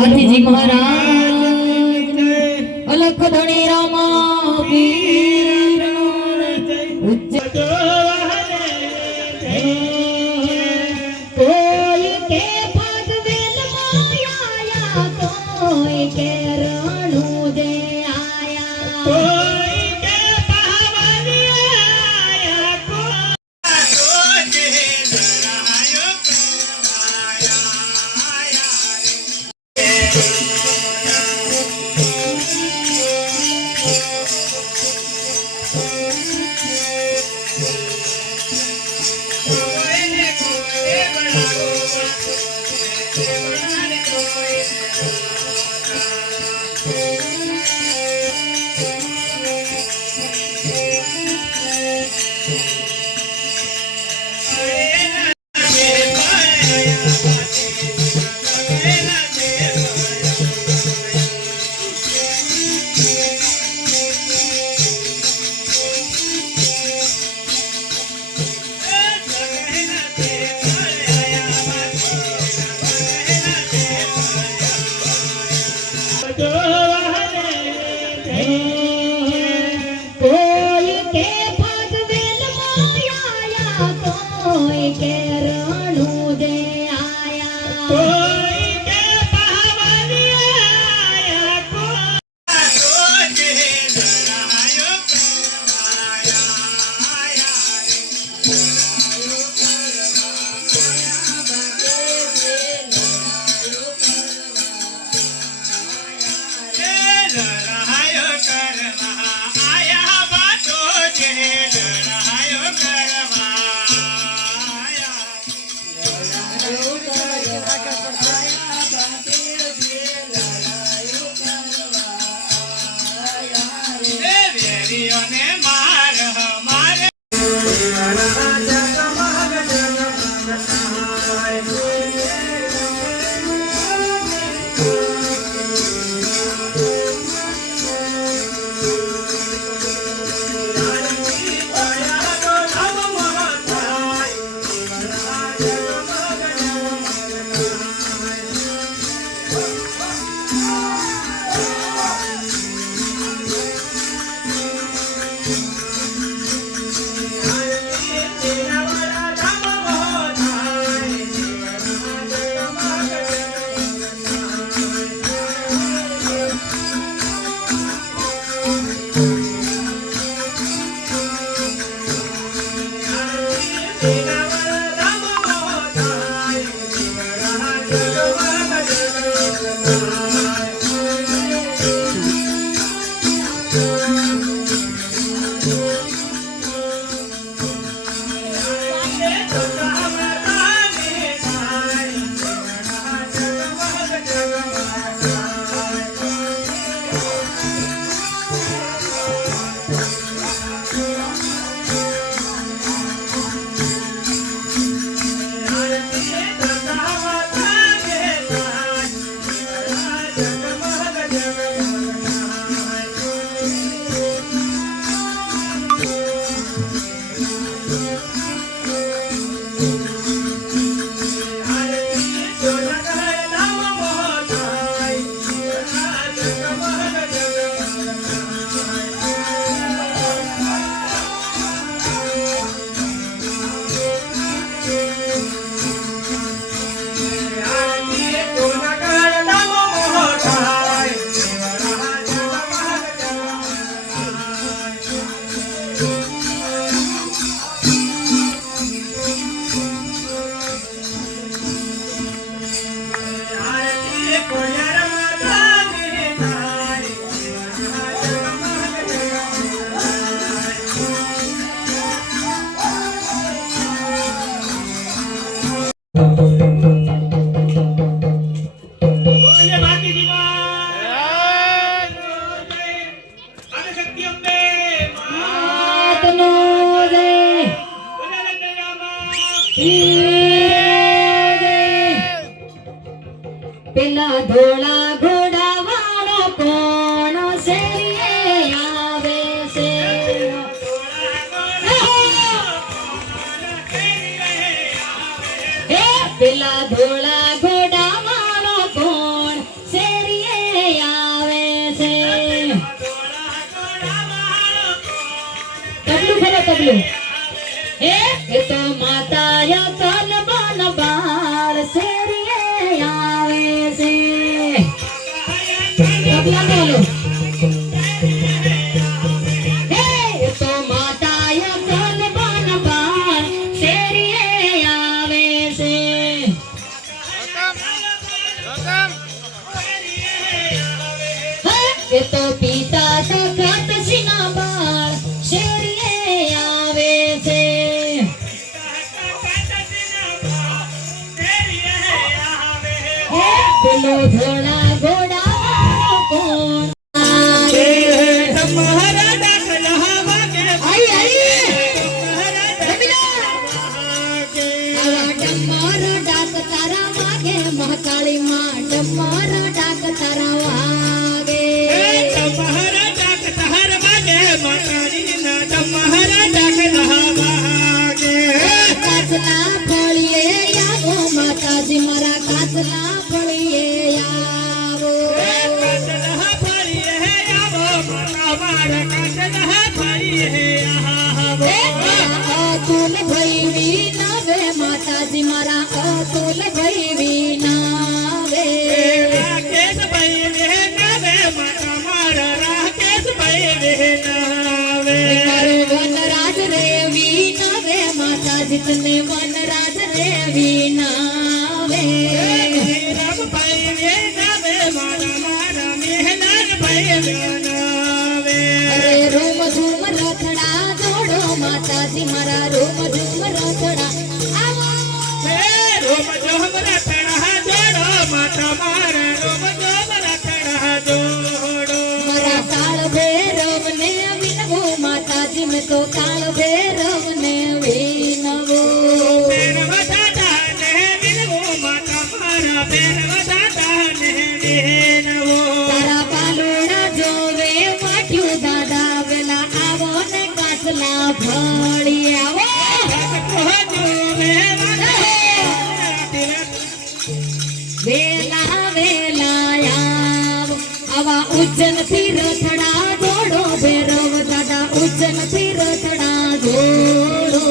હાથીજી મહારાજ અલખ ધણી રામા પીર કોઈ કે ભગવેલ માયા કોઈ કે રણું દે આયા કોઈ કે પાવનિયા કોઈ લડાયો કોઈ કે ભગવેલ માયા કોઈ કે રણું દે આયા કોઈ કે પાવનિયા કોઈ લડાયો પેલા ધોળા ઘોડા વાળો કોણ શેરીએ આવે છે પેલા ધોળા ઘોડા વાળો કોણ ડબલું એ તો માતાય તન બન બાળ શેરીએ આવે છે ડબલા બોલો એ તો માતાય તન બન બાળ શેરીએ આવે છે એ તો પિતા સખત સિના બાળ શેરીએ આવે છે પેલો ઘોડા ઘોડા કોણ તમારા દાખલા વાગે આઈ તમારો ડાક તારા વાગે મહાકાળી માં તમારો ડાક તારા વાગે તમારા ડાક તારા વાગે મહાકાળી ના તમારા ડાક તારા વાગે કાચલા ફળીએ આવો માતાજી મારા કાચલા ફળીએ આવો કાચલા ફળીએ આવો મારા કાચલા ફળીએ આવો અતુલ ભૈવી નવે માતાજી મારા અતુલ ભૈવી નવે રાકેશ ભૈવી નવે માતા મારા રાકેશ ભૈવી નવે વનરાજ રેવી નવે માતાજી તને વનરાજ રેવી નવે રમ ભૈવી નવે મારા મારા મહેલાન ભૈવી નવે અરે રોમ ઝુમ રથડા જોડો માતાજી મારા રોમ ઝુમ રથડા આવો હે રોમ ઝુમ રથડા જોડો માતા મારા રોમ ઝુમ રથડા જોડો મારા કાળ ભૈરવ ને વિનવો માતાજી મેં તો કાળ ભૈરવ ને વિનવો ભૈરવ દાદા ને વિનવો માતા મારા ભૈરવ દાદા ને વિનવો તારા પાલોડા જોવે વાટ્યું દાદા વેલા આવો ને કાચલા ફળી આવો વેલા વેલા આવો આવા ઉજ્જૈન થી રથડા જોડો ભૈરવ દાદા ઉજ્જૈન થી રથડા જોડો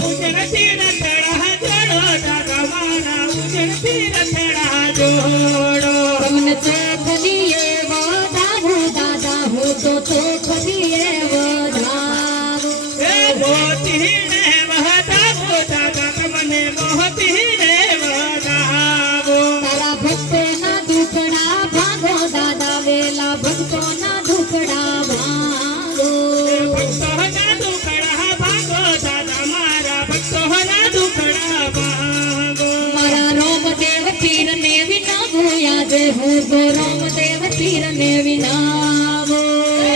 ઉજ્જૈન થી રથડા જોડો દાદા મારા ઉજ્જૈન થી રથડા જોડો તમને ચોખલીએ વધાવો દાદા હો તો ચોખલીએ વધાવો એ મોતી ને વધાવો દાદા તમને મોતી ને વધાવો તારા ભક્તોના દુખડા ભાગો દાદા વેલા ભક્તોના દુખડા ભાગો ભક્તોના દુખડા ભાગો દાદા મારા ભક્તોના દુખડા ભાગો મારા રામદેવ પીર ને વિનાવો યાદ હું તો રામદેવ પીર ને વિનાવો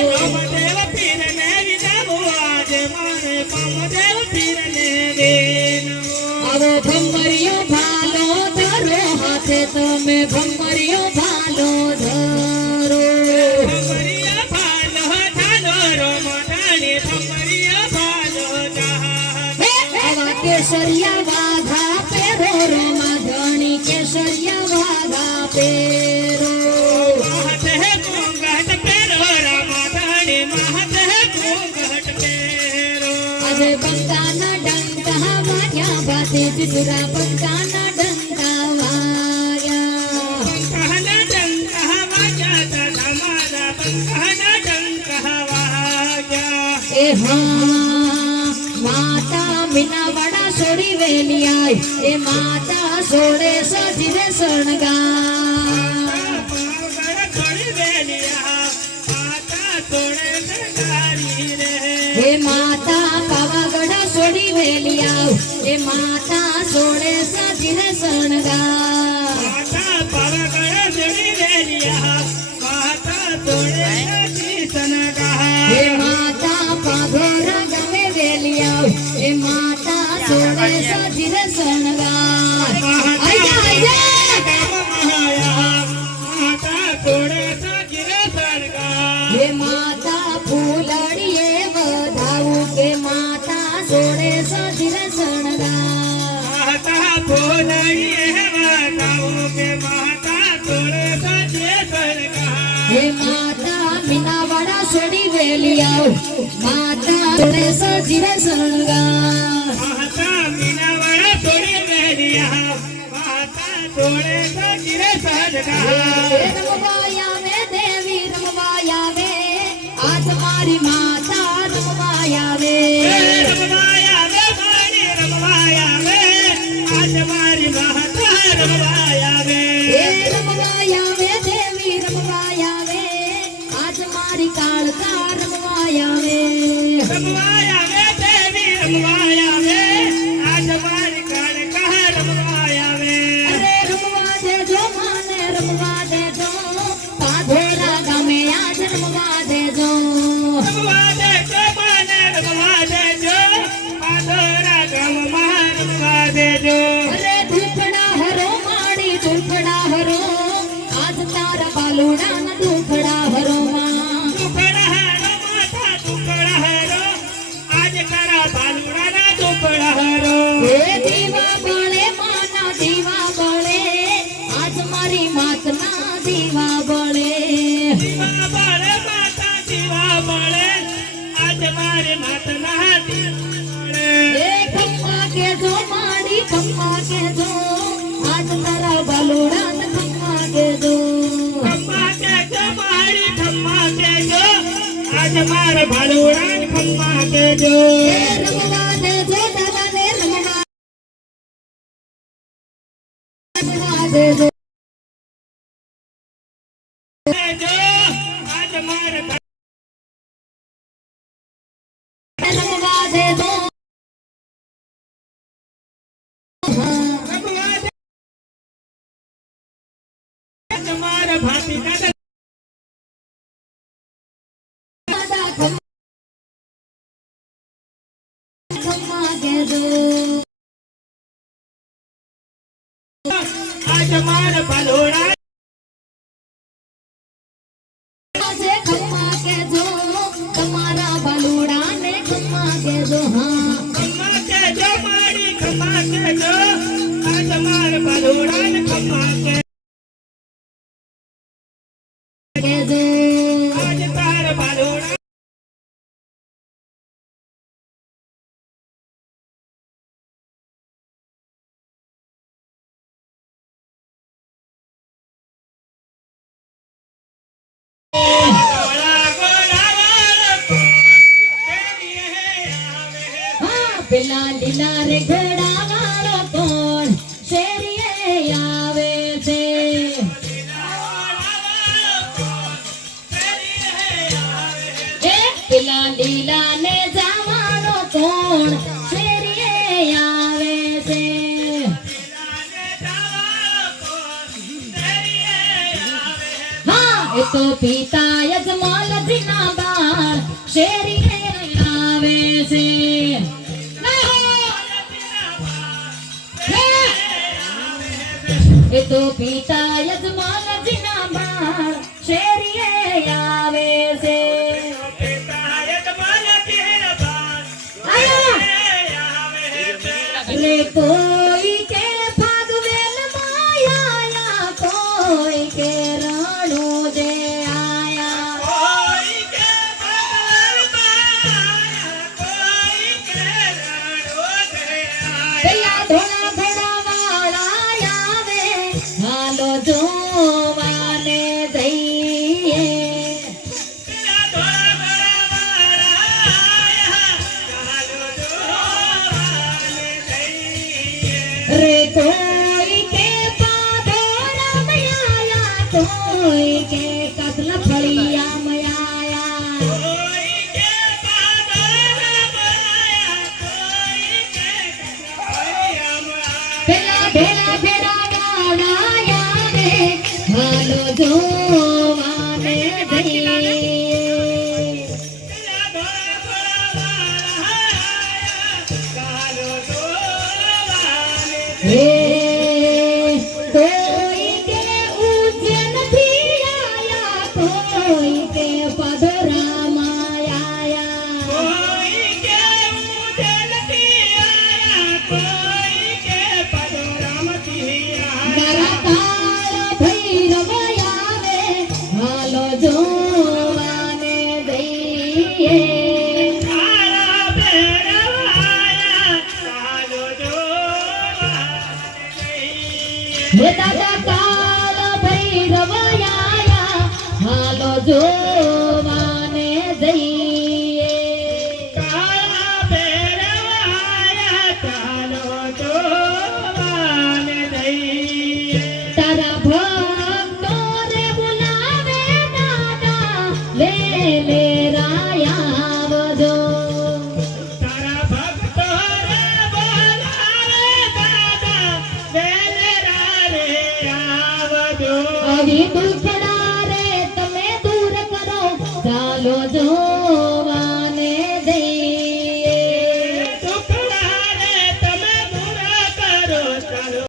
રામદેવ પીર ને વિનાવો આજે મારે રામદેવ પીર ને વિનાવો આવો ભમરિયો ભાલો ધરો હાથે તમે ભમરિયો ભાલો ધરો ભમરિયો ભાલો ધરો રોમધાની ભમરિયો ભાલો ધરો આવા કેસરિયા વાઘા પેરો રોમધાની કેસરિયા વાઘા પેરો માથે ઘૂંઘટ પેરો રોમધાની માથે ઘૂંઘટ પેરો આજે બંકાના ડંકા વાગ્યા બાતે ચિતુરા બંકાના ડંકા વાગ્યા બંકાના ડંકા વાગ્યા દાદા મારા બંકાના ડંકા વાગ્યા એ હા માતા મીના વડા છોડી વેલી આઈ એ માતા છોડે સજીવે શણગાર છોડી વેલી માતા છોડે શણગારી રે હે માતા પાવાગઢ છોડી વેલી આવ એ માતા છોડે સજીવે શણગાર માતા પાવાગઢ છોડી વેલી આવ માતા છોડે સજી શણગાર હે માતા પાઘોર ગમે વેલી આવ એ માતા છોડે સજીવે શણગાર આજા આજા માતા છોડે સજીવે શણગાર હે માતા ફૂલડીએ વધાવું કે માતા છોડે સજીવે શણગાર માતા ફૂલડીએ વધાવું કે માતા છોડે સજીવે શણગાર હે માતા મીના વડા છોડી વેલી આવ માતા તોડે સજીવે શણગાર માતા મીનાવાળા તોડે મેડિયા માતા તોડે સજીવે શણગાર રમવાયા વે દેવી રમવાયા વે આજ મારી માતા રમવાયા વે રમવાયા વે મારી રમવાયા વે આજ મારી માતા રમવાયા વે રમવાયા વે દેવી રમવાયા વે આજ મારી કાળકા રમવાયા વે રમવાયા વે દેવી રમવાયા વે આજ મારી કાળકા રમવાયા વે અરે રમવા દેજો માને રમવા દેજો પાધોરા ગામે આજ રમવા દેજો રમવા દેજો મને રમવા દેજો પાદોરા ગામમાં રમવા દેજો અરે દુખડા હરો માડી દુખડા હરો આજ તારા બાલુડા ના દુખડા હરો માં દુખડા હારો માથા દુખડા હારો આજ તારા બાલુડાના દુખડા હારો હે દીવા બળે માના દીવા બળે આજ મારી માતના દીવા બળે દીવા બળે માતા દીવા બળે આજ મારી માતના દીવા બળે હે ખમ્મા કેજો માડી ખમ્મા કેજો આજ તારા બાલુડા ના ખમ્મા કેજો ખમ્મા કેજો મારી ખમ્મા કેજો આજ મારા બાલુડાને ખમ્મા કેજો હે રમવા દેજો દાદાને રમવા દેજો દેજો આજ મારા રમવા દેજો તમારા ભાતી કાકા દાદા ખમ્મા કેજો આજ મારા બાલુડા આજે ખમ્મા કેજો તમારા બાલુડાને ખમ્મા કેજો હા ખમ્મા કેજો મારી ખમ્મા કેજો આજ મારા બાલુડાને ખમ્મા કેજો આજ તારા બાલુડા ગોળા ગોળા તેરી હે આવે હા પેલા લીલા રે ઘોડા વાળો કોણ શેરીએ આવે છે એ પેલા લીલા ને જવાનો કોણ શેરીએ આવે છે હા એ તો પિતા યજમાલજી ના બાળ શેરીએ આવે છે એ તો પિતા યજમાલજી ના બાળ શેરીએ આવે છે રે કોઈ કે ભાગવેલ માયા કોઈ કે રણો જે આયા પેલા ધોળા ઘોડા વાળા આવે હાલો જોવાને જઈએ રે કોઈ કે પાધોરા મયાયા કોઈ કે કસલા ફળિયા મયાયા પેલા ભેળા ભેળા વાળા આવે હાલો જોવાને જઈએ હે કોઈ કે ઉજ્જૈન થી આયા કોઈ કે પધરા માયા મારા કાળ ભૈરવ આવે હાલો જોવાને જઈએ હે દાદા કાળ ભૈરવ આયા હાલો જોવાને જઈએ કાળા ભૈરવ આયા ચાલો જોવાને જઈએ તારા ભક્તો રે બોલાવે દાદા વેલે રાયાવજો તારા ભક્તો રે બોલાવે દાદા વેલેરા રે આવજો આવી દુઃખ